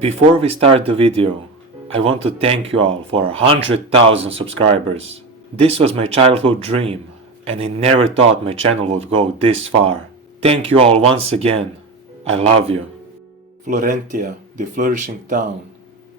Before we start the video, I want to thank you all for 100,000 subscribers. This was my childhood dream, and I never thought my channel would go this far. Thank you all once again. I love you. Florentia, the flourishing town,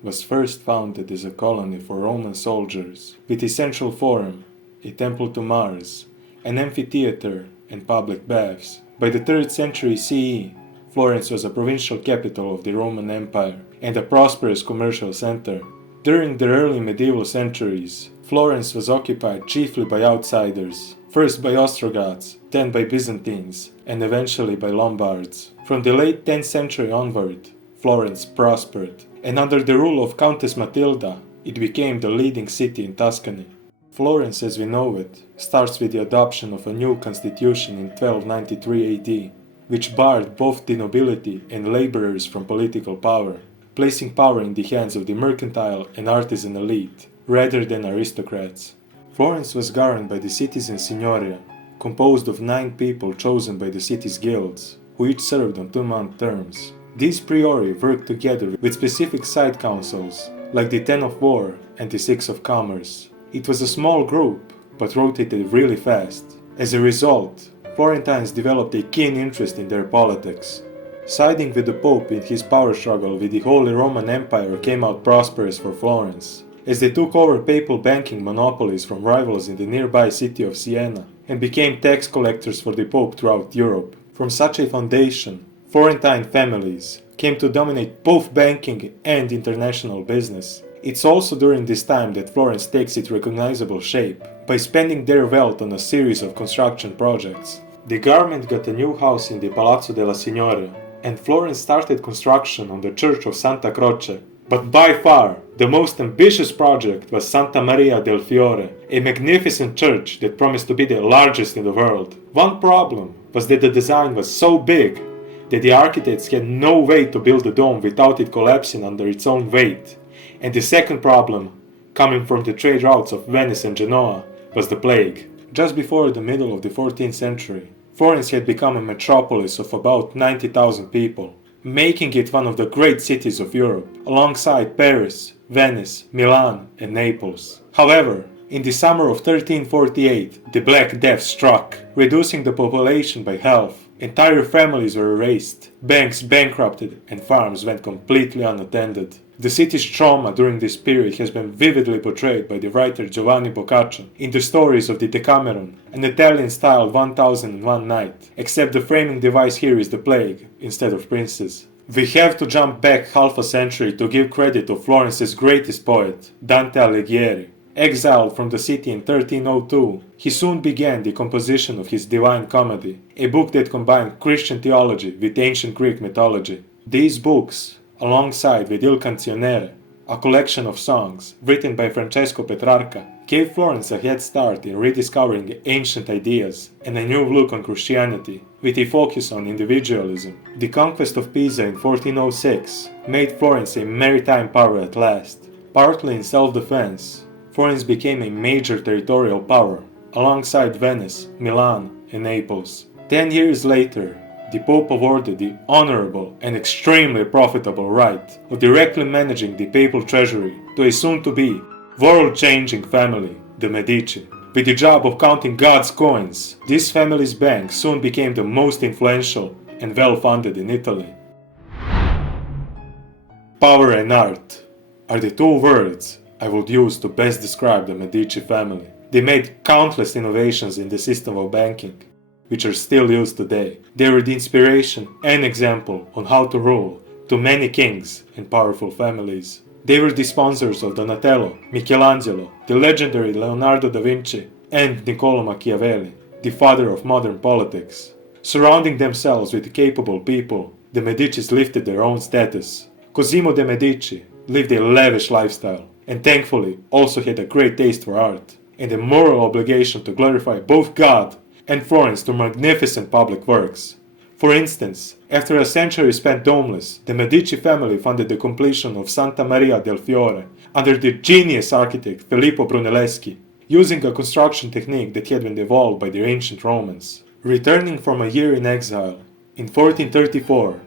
was first founded as a colony for Roman soldiers, with a central forum, a temple to Mars, an amphitheater, and public baths. By the 3rd century CE, Florence was a provincial capital of the Roman Empire and a prosperous commercial center. During the early medieval centuries, Florence was occupied chiefly by outsiders, first by Ostrogoths, then by Byzantines, and eventually by Lombards. From the late 10th century onward, Florence prospered, and under the rule of Countess Matilda, it became the leading city in Tuscany. Florence as we know it starts with the adoption of a new constitution in 1293 AD, which barred both the nobility and laborers from political power, placing power in the hands of the mercantile and artisan elite, rather than aristocrats. Florence was governed by the citizen signoria, composed of 9 people chosen by the city's guilds, who each served on 2-month terms. These priori worked together with specific side councils, like the 10 of War and the 6 of Commerce. It was a small group, but rotated really fast. As a result, Florentines developed a keen interest in their politics. Siding with the Pope in his power struggle with the Holy Roman Empire came out prosperous for Florence, as they took over papal banking monopolies from rivals in the nearby city of Siena and became tax collectors for the Pope throughout Europe. From such a foundation, Florentine families came to dominate both banking and international business. It's also during this time that Florence takes its recognizable shape, by spending their wealth on a series of construction projects. The government got a new house in the Palazzo della Signoria, and Florence started construction on the Church of Santa Croce. But by far, the most ambitious project was Santa Maria del Fiore, a magnificent church that promised to be the largest in the world. One problem was that the design was so big that the architects had no way to build the dome without it collapsing under its own weight. And the second problem, coming from the trade routes of Venice and Genoa, was the plague. Just before the middle of the 14th century, Florence had become a metropolis of about 90,000 people, making it one of the great cities of Europe, alongside Paris, Venice, Milan, and Naples. However, in the summer of 1348, the Black Death struck, reducing the population by half. Entire families were erased, banks bankrupted, and farms went completely unattended. The city's trauma during this period has been vividly portrayed by the writer Giovanni Boccaccio in the stories of the Decameron, an Italian-style 1001 Night, except the framing device here is the plague, instead of princes. We have to jump back half a century to give credit to Florence's greatest poet, Dante Alighieri. Exiled from the city in 1302, he soon began the composition of his Divine Comedy, a book that combined Christian theology with ancient Greek mythology. These books, alongside with Il Canzoniere, a collection of songs written by Francesco Petrarca, gave Florence a head start in rediscovering ancient ideas and a new look on Christianity, with a focus on individualism. The conquest of Pisa in 1406 made Florence a maritime power at last. Partly in self-defense, Florence became a major territorial power, alongside Venice, Milan, and Naples. 10 years later, the Pope awarded the honorable and extremely profitable right of directly managing the papal treasury to a soon-to-be world-changing family, the Medici. With the job of counting God's coins, this family's bank soon became the most influential and well-funded in Italy. Power and art are the 2 words I would use to best describe the Medici family. They made countless innovations in the system of banking, which are still used today. They were the inspiration and example on how to rule to many kings and powerful families. They were the sponsors of Donatello, Michelangelo, the legendary Leonardo da Vinci, and Niccolo Machiavelli, the father of modern politics. Surrounding themselves with capable people, the Medicis lifted their own status. Cosimo de' Medici lived a lavish lifestyle, and thankfully also had a great taste for art, and a moral obligation to glorify both God and Florence through magnificent public works. For instance, after a century spent domeless, the Medici family funded the completion of Santa Maria del Fiore under the genius architect Filippo Brunelleschi, using a construction technique that had been evolved by the ancient Romans. Returning from a year in exile, in 1434,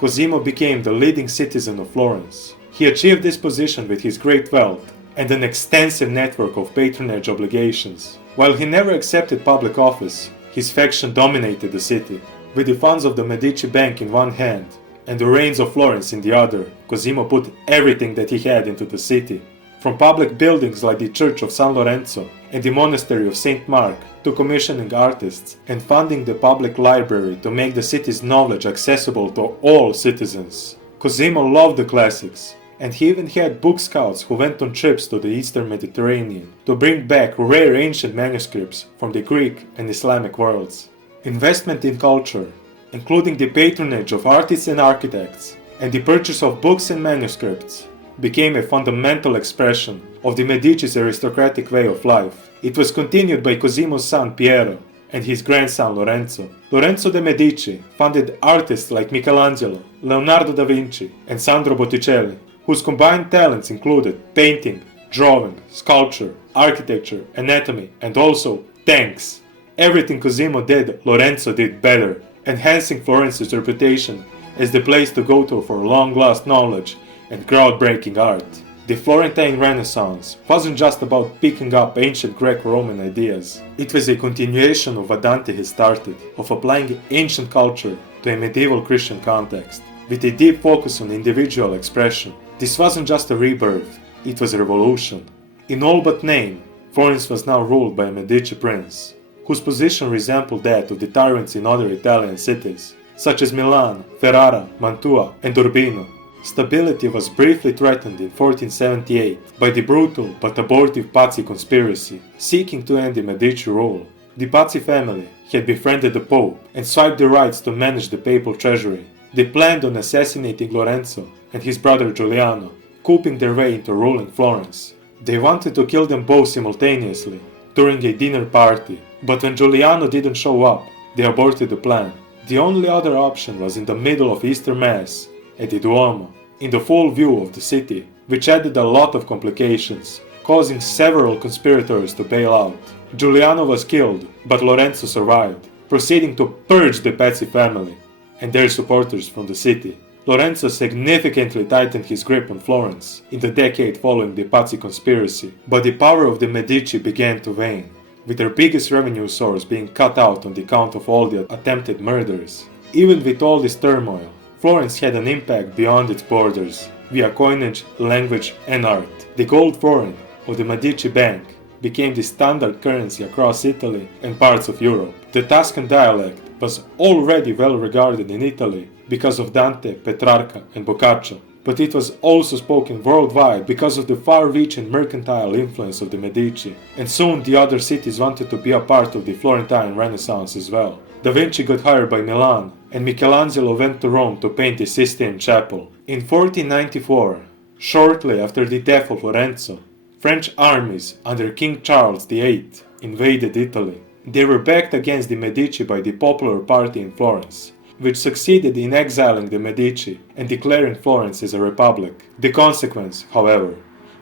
Cosimo became the leading citizen of Florence. He achieved this position with his great wealth and an extensive network of patronage obligations. While he never accepted public office, his faction dominated the city. With the funds of the Medici Bank in one hand and the reins of Florence in the other, Cosimo put everything that he had into the city. From public buildings like the Church of San Lorenzo and the Monastery of St. Mark to commissioning artists and funding the public library to make the city's knowledge accessible to all citizens. Cosimo loved the classics, and he even had book scouts who went on trips to the Eastern Mediterranean to bring back rare ancient manuscripts from the Greek and Islamic worlds. Investment in culture, including the patronage of artists and architects, and the purchase of books and manuscripts, became a fundamental expression of the Medici's aristocratic way of life. It was continued by Cosimo's son Piero and his grandson Lorenzo. Lorenzo de' Medici funded artists like Michelangelo, Leonardo da Vinci, and Sandro Botticelli, whose combined talents included painting, drawing, sculpture, architecture, anatomy, and also tanks. Everything Cosimo did, Lorenzo did better, enhancing Florence's reputation as the place to go to for long-lost knowledge and groundbreaking art. The Florentine Renaissance wasn't just about picking up ancient Greco-Roman ideas. It was a continuation of what Dante had started, of applying ancient culture to a medieval Christian context, with a deep focus on individual expression. This wasn't just a rebirth, it was a revolution. In all but name, Florence was now ruled by a Medici prince, whose position resembled that of the tyrants in other Italian cities, such as Milan, Ferrara, Mantua, and Urbino. Stability was briefly threatened in 1478 by the brutal but abortive Pazzi conspiracy, seeking to end the Medici rule. The Pazzi family had befriended the Pope and swiped the rights to manage the papal treasury. They planned on assassinating Lorenzo and his brother Giuliano, cooping their way into ruling Florence. They wanted to kill them both simultaneously during a dinner party, but when Giuliano didn't show up, they aborted the plan. The only other option was in the middle of Easter Mass at the Duomo, in the full view of the city, which added a lot of complications, causing several conspirators to bail out. Giuliano was killed, but Lorenzo survived, proceeding to purge the Pazzi family and their supporters from the city. Lorenzo significantly tightened his grip on Florence in the decade following the Pazzi conspiracy, but the power of the Medici began to wane, with their biggest revenue source being cut out on the account of all the attempted murders. Even with all this turmoil, Florence had an impact beyond its borders, via coinage, language, and art. The gold florin of the Medici Bank became the standard currency across Italy and parts of Europe. The Tuscan dialect was already well regarded in Italy because of Dante, Petrarca, and Boccaccio, but it was also spoken worldwide because of the far-reaching mercantile influence of the Medici, and soon the other cities wanted to be a part of the Florentine Renaissance as well. Da Vinci got hired by Milan, and Michelangelo went to Rome to paint the Sistine Chapel. In 1494, shortly after the death of Lorenzo, French armies under King Charles VIII invaded Italy. They were backed against the Medici by the Popular Party in Florence, which succeeded in exiling the Medici and declaring Florence as a republic. The consequence, however,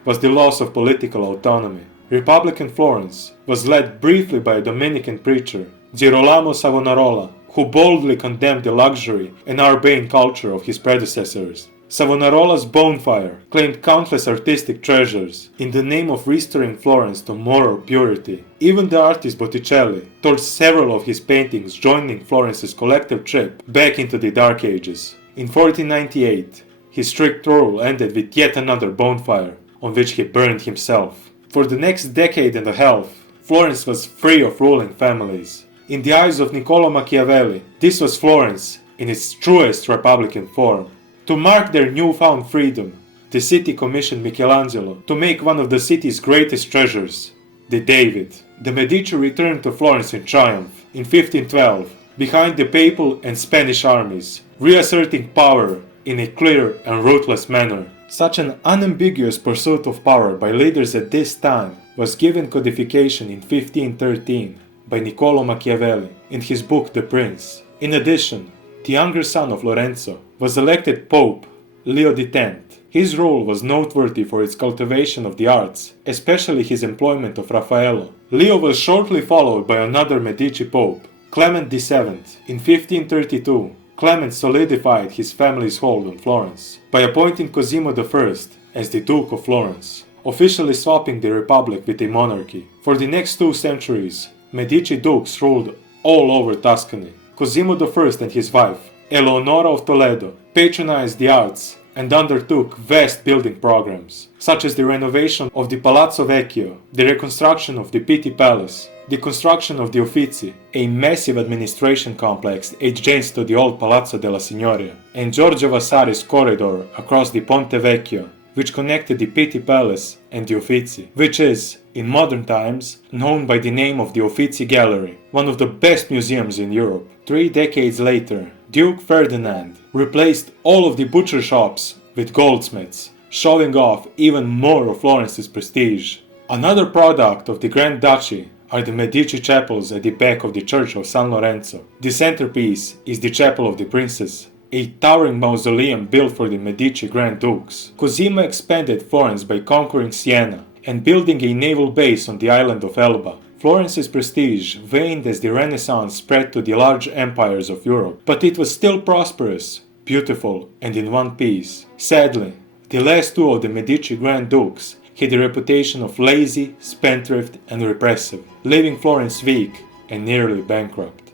was the loss of political autonomy. Republican Florence was led briefly by a Dominican preacher, Girolamo Savonarola, who boldly condemned the luxury and urbane culture of his predecessors. Savonarola's bonfire claimed countless artistic treasures in the name of restoring Florence to moral purity. Even the artist Botticelli torched several of his paintings, joining Florence's collective trip back into the Dark Ages. In 1498, his strict rule ended with yet another bonfire, on which he burned himself. For the next decade and a half, Florence was free of ruling families. In the eyes of Niccolò Machiavelli, this was Florence in its truest republican form. To mark their newfound freedom, the city commissioned Michelangelo to make one of the city's greatest treasures, the David. The Medici returned to Florence in triumph in 1512, behind the papal and Spanish armies, reasserting power in a clear and ruthless manner. Such an unambiguous pursuit of power by leaders at this time was given codification in 1513 by Niccolò Machiavelli in his book The Prince. In addition, the younger son of Lorenzo was elected Pope Leo X. His rule was noteworthy for its cultivation of the arts, especially his employment of Raffaello. Leo was shortly followed by another Medici Pope, Clement VII, in 1532, Clement solidified his family's hold on Florence by appointing Cosimo I as the Duke of Florence, officially swapping the republic with a monarchy. For the next 2 centuries, Medici dukes ruled all over Tuscany. Cosimo I and his wife, Eleonora of Toledo, patronized the arts and undertook vast building programs, such as the renovation of the Palazzo Vecchio, the reconstruction of the Pitti Palace, the construction of the Uffizi, a massive administration complex adjacent to the old Palazzo della Signoria, and Giorgio Vasari's corridor across the Ponte Vecchio, which connected the Pitti Palace and the Uffizi, which is, in modern times, known by the name of the Uffizi Gallery, one of the best museums in Europe. 3 decades later, Duke Ferdinand replaced all of the butcher shops with goldsmiths, showing off even more of Florence's prestige. Another product of the Grand Duchy are the Medici chapels at the back of the Church of San Lorenzo. The centerpiece is the Chapel of the Princess, a towering mausoleum built for the Medici Grand Dukes. Cosimo expanded Florence by conquering Siena and building a naval base on the island of Elba. Florence's prestige waned as the Renaissance spread to the large empires of Europe, but it was still prosperous, beautiful, and in one piece. Sadly, the last 2 of the Medici Grand Dukes had a reputation of lazy, spendthrift, and repressive, leaving Florence weak and nearly bankrupt.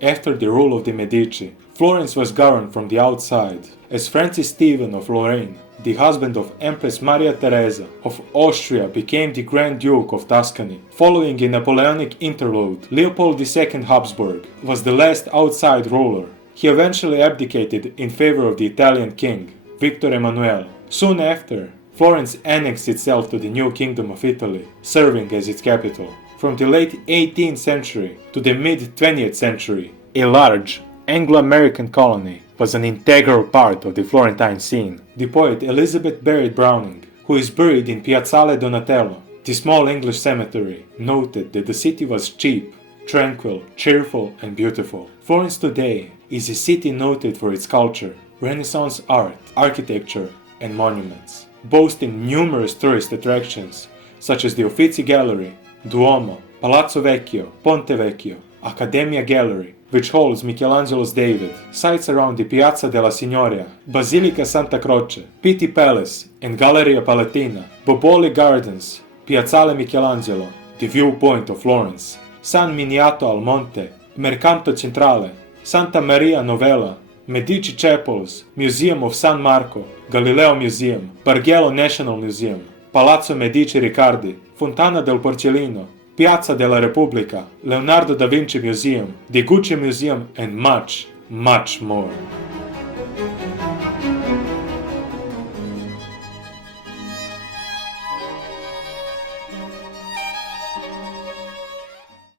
After the rule of the Medici, Florence was governed from the outside, as Francis Stephen of Lorraine, the husband of Empress Maria Theresa of Austria, became the Grand Duke of Tuscany. Following a Napoleonic interlude, Leopold II Habsburg was the last outside ruler. He eventually abdicated in favor of the Italian king, Victor Emmanuel. Soon after, Florence annexed itself to the new Kingdom of Italy, serving as its capital. From the late 18th century to the mid-20th century, a large Anglo-American colony was an integral part of the Florentine scene. The poet Elizabeth Barrett Browning, who is buried in Piazzale Donatello, the small English cemetery, noted that the city was cheap, tranquil, cheerful, and beautiful. Florence today is a city noted for its culture, Renaissance art, architecture, and monuments, boasting numerous tourist attractions such as the Uffizi Gallery, Duomo, Palazzo Vecchio, Ponte Vecchio, Accademia Gallery, which holds Michelangelo's David, sites around the Piazza della Signoria, Basilica Santa Croce, Pitti Palace, and Galleria Palatina, Boboli Gardens, Piazzale Michelangelo, the viewpoint of Florence, San Miniato al Monte, Mercato Centrale, Santa Maria Novella, Medici Chapels, Museum of San Marco, Galileo Museum, Bargello National Museum, Palazzo Medici Riccardi, Fontana del Porcellino, Piazza della Repubblica, Leonardo da Vinci Museum, the Gucci Museum, and much, much more.